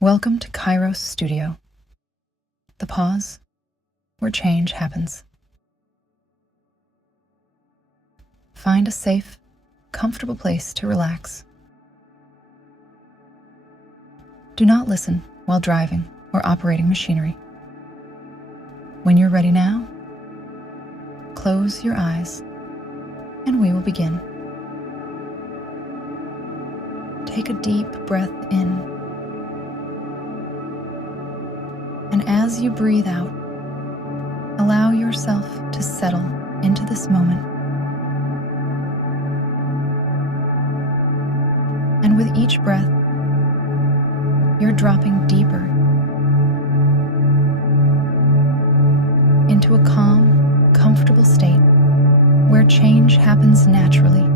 Welcome to Kairos Studio, the pause where change happens. Find a safe, comfortable place to relax. Do not listen while driving or operating machinery. When you're ready now, close your eyes and we will begin. Take a deep breath in, and as you breathe out, allow yourself to settle into this moment. And with each breath, you're dropping deeper into a calm, comfortable state where change happens naturally.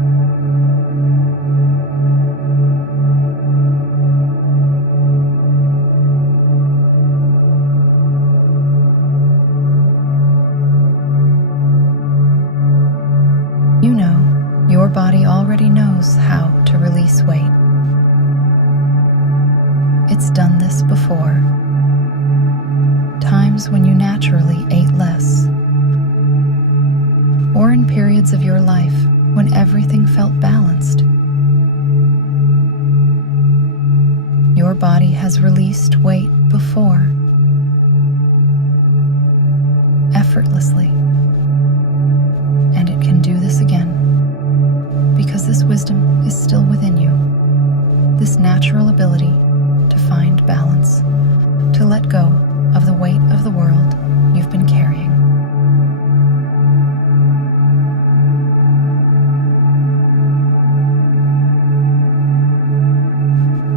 You know, your body already knows how to release weight. It's done this before. Times when you naturally ate less, or in periods of your life when everything felt balanced. Your body has released weight before, effortlessly, and it can do this again because this wisdom is still within you, this natural ability to find balance, to let go of the weight of the world you've been carrying.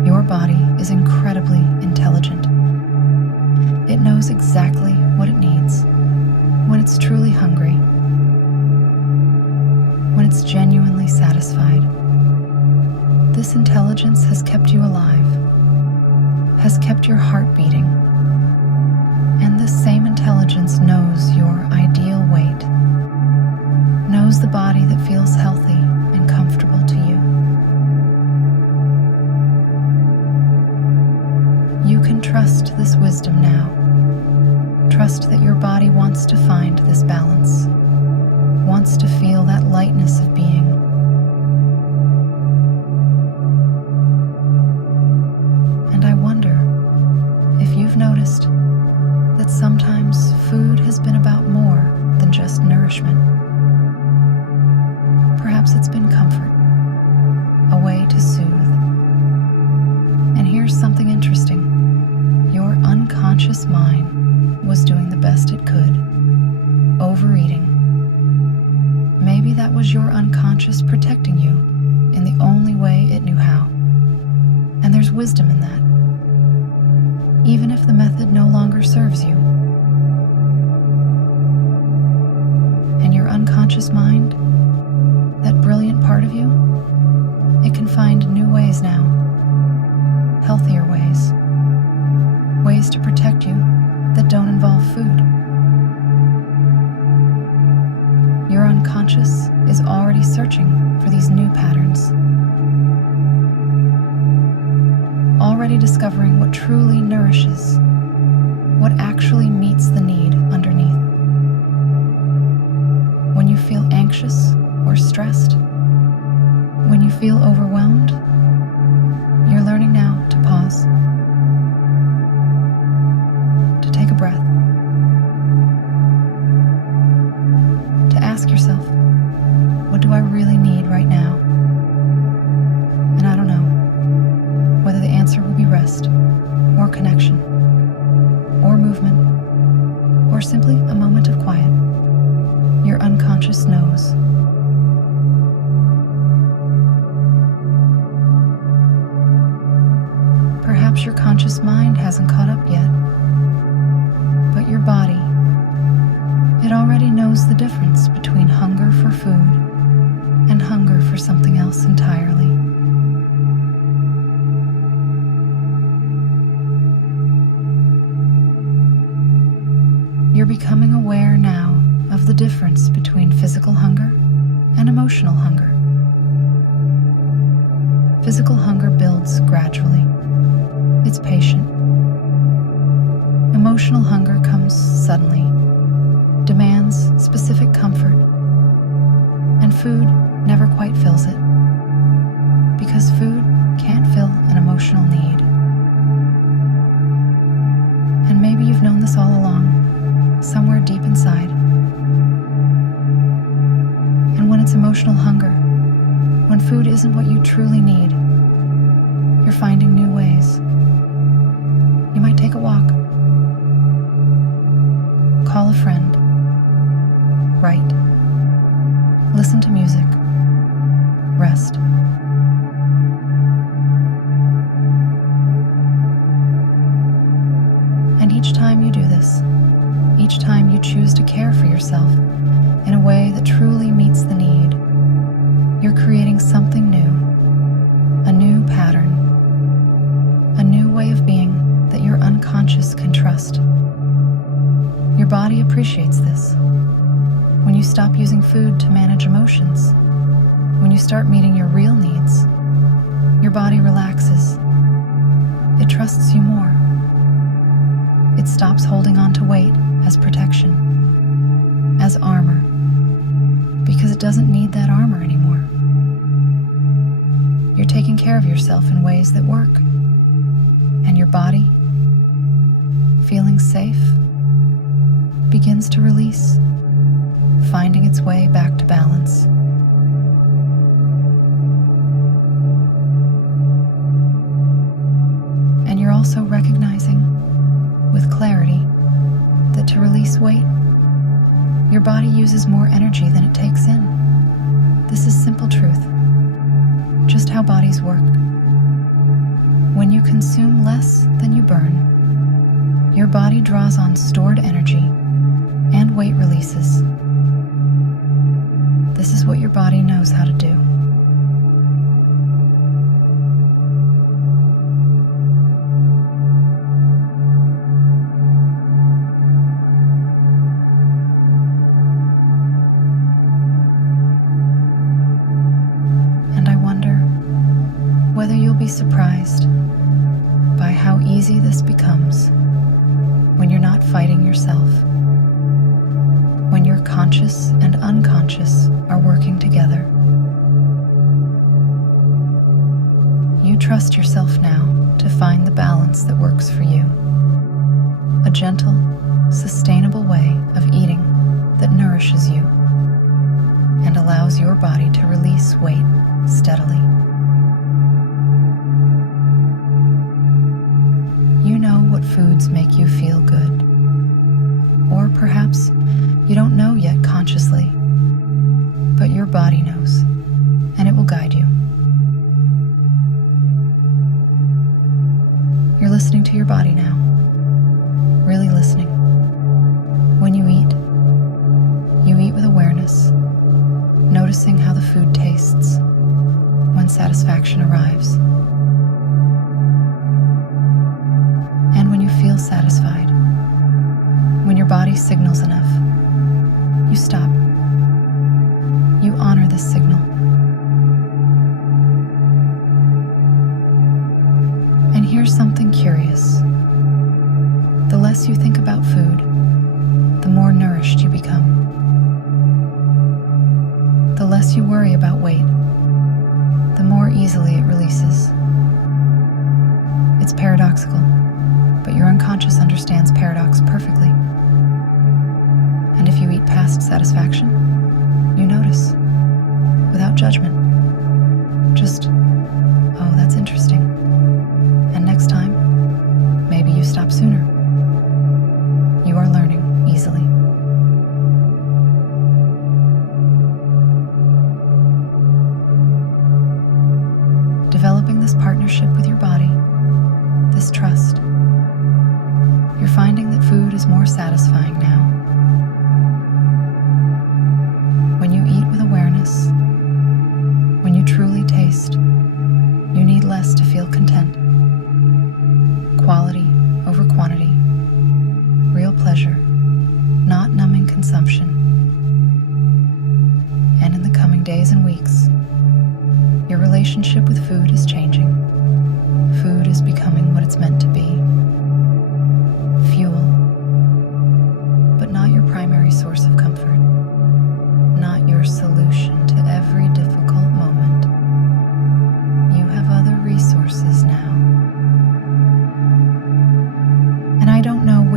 Your body is incredibly intelligent. It knows exactly what it needs when it's truly hungry, when it's genuinely satisfied. This intelligence has kept you alive, has kept your heart beating, and this same intelligence knows your ideal weight, knows the body that feels healthy and comfortable to you. You can trust this wisdom now. Trust that your body wants to find this balance, wants to feel that lightness of being. And I wonder if you've noticed that sometimes food has been about more than just nourishment. Perhaps it's been comfort, a way to soothe. And here's something interesting. Your unconscious mind was doing the best it could, overeating. Maybe that was your unconscious protecting you in the only way it knew how. And there's wisdom in that, even if the method no longer serves you. And your unconscious mind, that brilliant part of you, it can find new ways now, healthier ways, ways to protect you that don't involve food. Your unconscious is already searching for these new patterns, already discovering what truly nourishes, what actually meets the need underneath. When you feel anxious or stressed, when you feel overwhelmed, you're learning now to pause, to take a breath, to ask yourself, what do I really need right now? And I don't know whether the answer will be rest, or connection, or movement, or simply a moment of quiet. Your unconscious knows. Perhaps your conscious mind hasn't caught up yet, but your body, it already knows the difference between hunger for food and hunger for something else entirely. You're becoming aware now of the difference between physical hunger and emotional hunger. Physical hunger builds gradually. It it's patient. Emotional hunger comes suddenly, demands specific comfort, and food never quite fills it, because food can't fill an emotional need. And maybe you've known this all along, somewhere deep inside. And when it's emotional hunger, when food isn't what you truly need, you're finding new ways. You might take a walk, call a friend, write, listen to music, rest. And each time you do this, each time you choose to care for yourself in a way that truly meets the need, you're creating something new, a new pattern, a new way of being that your unconscious can trust. Your body appreciates this. When you stop using food to manage emotions, when you start meeting your real needs, your body relaxes. It trusts you more. It stops holding on to weight as protection, as armor, because it doesn't need that armor anymore. You're taking care of yourself in ways that work, and your body, feeling safe, begins to release, finding its way back to balance. And you're also recognizing, with clarity, that to release weight, your body uses more energy than it takes in. This is simple truth, just how bodies work. When you consume less than you burn, your body draws on stored energy and weight releases. This is what your body knows how to do. And I wonder whether you'll be surprised by how easy this becomes when you're not fighting yourself, when your conscious and unconscious are working together. You trust yourself now to find the balance that works for you, a gentle, sustainable way of eating that nourishes you and allows your body to release weight steadily. You know what foods make you feel good. Or perhaps you don't know yet consciously, but your body knows, and it will guide you. You're listening to your body now, really listening. When you eat with awareness, noticing how the food tastes when satisfaction arrives. And when you feel satisfied, when your body signals enough, you stop. You honor this signal. And here's something curious. The less you think about food, the more nourished you become. The less you worry about weight, the more easily it releases. It's paradoxical, but your unconscious understands paradox perfectly. And if you eat past satisfaction, you notice, without judgment. Just, oh, that's interesting. And next time, maybe you stop sooner. You are learning easily. Developing this partnership with your body, this trust, you're finding that food is more satisfying now. When you eat with awareness, when you truly taste, you need less to feel content. Quality over quantity, real pleasure, not numbing consumption. And in the coming days and weeks, your relationship with food is changing. Food is becoming what it's meant to be.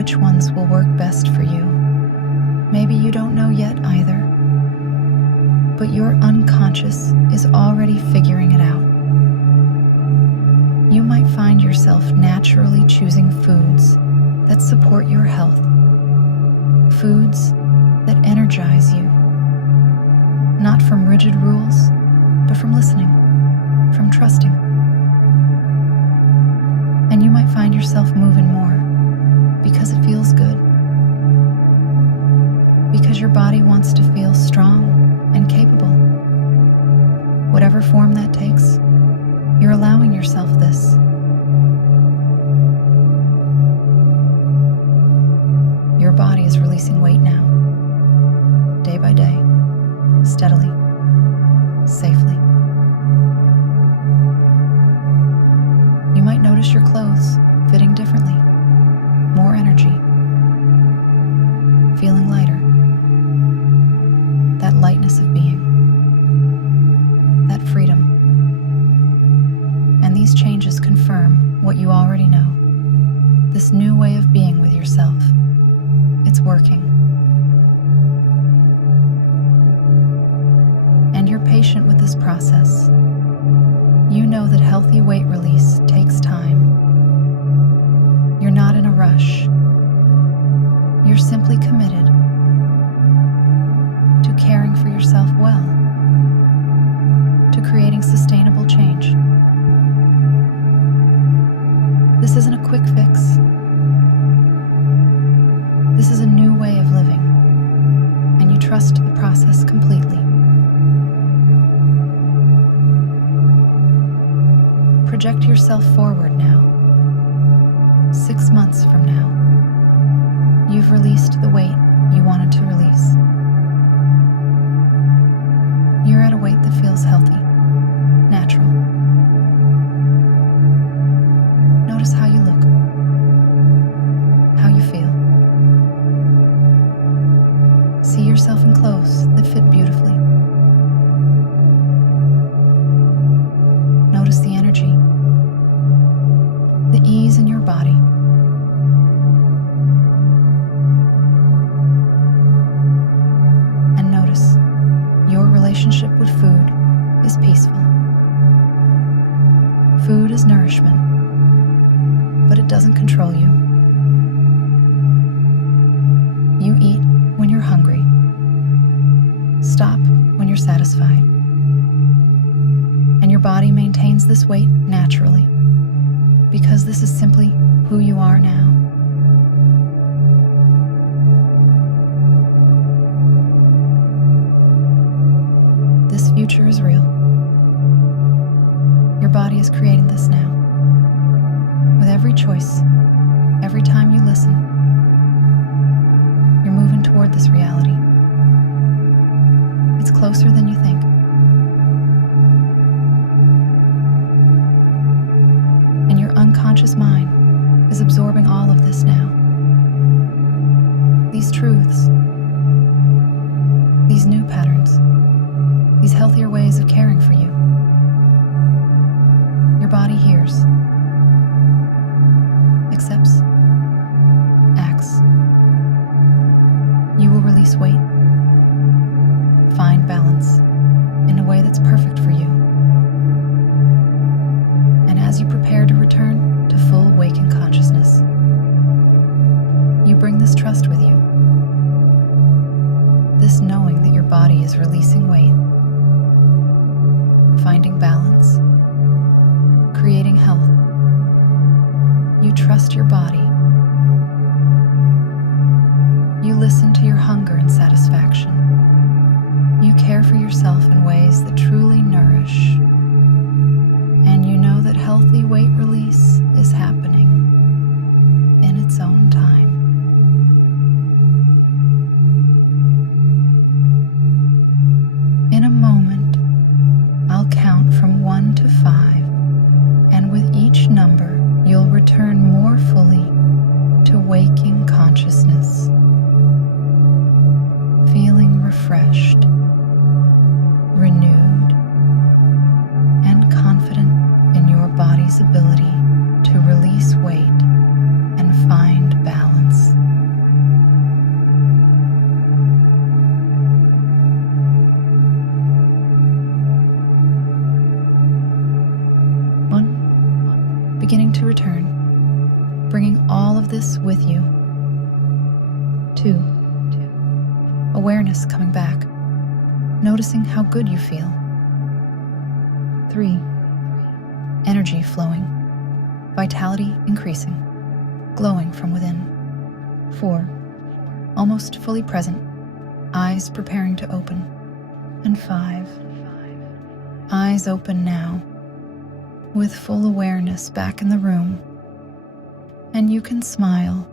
which ones will work best for you. Maybe you don't know yet either, but your unconscious is already figuring it out. You might find yourself naturally choosing foods that support your health, foods that energize you, not from rigid rules, but from listening, from trusting. And you might find yourself moving more because it feels good, because your body wants to feel strong and capable. Whatever form that takes, you're allowing yourself this. Your body is releasing weight now, day by day, steadily, safely. You might notice your clothes fitting differently, more energy, feeling lighter, that lightness of being, that freedom. And these changes confirm what you already know, this new way of being with yourself. It's working. And you're patient with this process. You know that healthy weight release takes time. You're not in a rush. You're simply committed to caring for yourself well, to creating sustainable change. This isn't a quick fix. This is a new way of living, and you trust the process completely. Project yourself forward now. 6 months from now, you've released the weight you wanted to release. You're at a weight that feels healthy, natural. Notice how you look, how you feel. See yourself in clothes that fit beautifully. Notice the energy, the ease in your body. And notice your relationship with food is peaceful. Food is nourishment, but it doesn't control you. You eat when you're hungry. Stop when you're satisfied. And your body maintains this weight naturally, because this is simply who you are now. This future is real. Your body is creating this now. With every choice, every time you listen, you're moving toward this reality. It's closer than you think. And your unconscious mind is absorbing all of this now. These truths, these new patterns, these healthier ways of caring for you. Your body hears, accepts, acts. You will release weight, find balance in a way that's perfect for you. And as you prepare to return to full waking consciousness, you bring this trust with you, this knowing that your body is releasing weight, finding balance, creating health. You trust your body. You listen to your hunger and satisfaction. You care for yourself in ways that truly nourish. And you know that healthy weight release is happening in its own time. In a moment, I'll count from 1 to 5, and with each number, you'll return more fully to waking consciousness, feeling refreshed, renewed, and confident in your body's ability to release weight and find balance. bringing all of this with you. 2. Awareness coming back, noticing how good you feel. 3. Energy flowing, vitality increasing, glowing from within. 4. Almost fully present, eyes preparing to open. And 5. Eyes open now, with full awareness back in the room. And you can smile,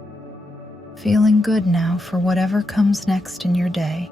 feeling good now for whatever comes next in your day.